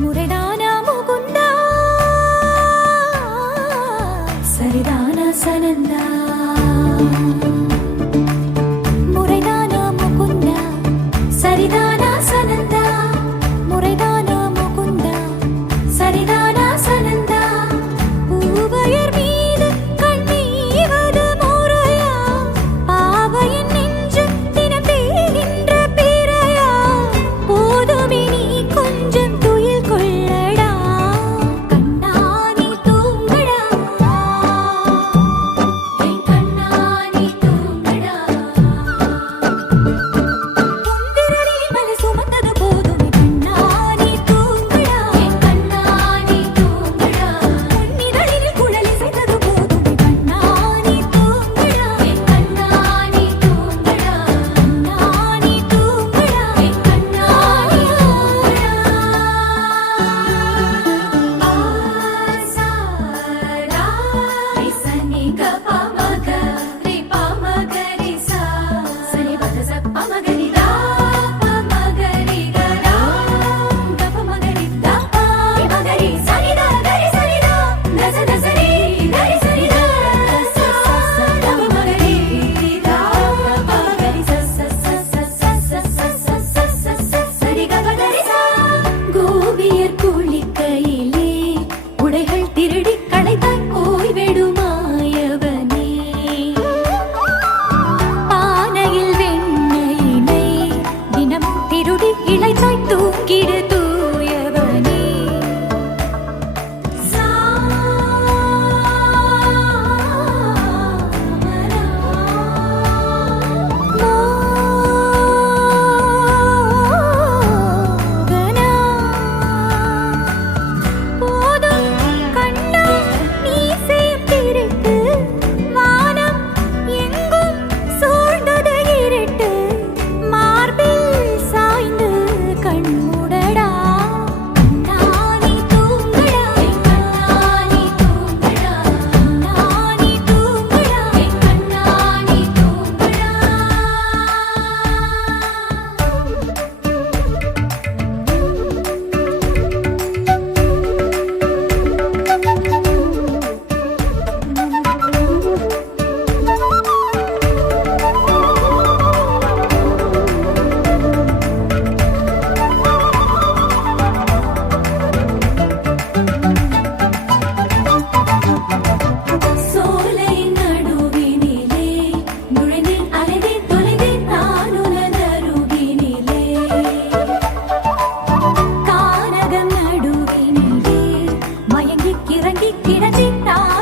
முறைதானா முகுந்தா சரிதானா சனந்தா முறைதானா முகுந்தா சரிதானா சனந்தா முறைதானா முகுந்தா சரிதானா சனந்தா பூவையர் மீது கண்ணீவது முறையா பாவையின் நெஞ்சு தினம் தேகின்ற பிறையா போதுமே நீ கொஞ்சம் துயில் கொள்ளடா கண்ணானி தூங்கடா என் கண்ணானி தூங்கடா புந்திரனே மலை சுமந்தது போதும் கண்ணானி தூங்கடா என் கண்ணானி தூங்கடா உன்னிதழில் குழலி செய்தது போதும் கண்ணானி தூங்கடா என் கண்ணானி தூங்கடா கண்ணானி தூங்கடா என் கண்ணானி ஆசாரா ரிசனி கபமக ரிபமகரி சா சனி பதச பமகரி ரா பமகரி கரா கபமகரி தா பமகரி சனி தா கரி சனி தா நச நசரி கரி சனி தா ச ச பமகரி தா பமகரி ச ச ச ச ச ச ச ச சரி கபகரி சா கோபியர் குளிக்கையிலே உடைகள் திருடி களைத்தாய் ஓய்வெடுமாயவனே பானையில் வெண்ணையினை தினமும் திருடி இளைத்தாய் தூக்கிடு தூயவனே போதும் கண்ணா நீ செய்யும் திருட்டு வானம் எங்கும் சூழ்ந்தது இருட்டு மார்பில் சாய்ந்து கண்மூடடா கண்ணானி தூங்கடா என் கண்ணானி தூங்கடா கண்ணானி தூங்கடா என் கண்ணானி தூங்கடா சோலை நடுவினிலே நுழைந்தேன் அலைந்தேன் தொலைந்தேன் நான் உனதருகினிலே கானகம் நடுவினிலே மயங்கி கிறங்கி கிடந்தேன் நான்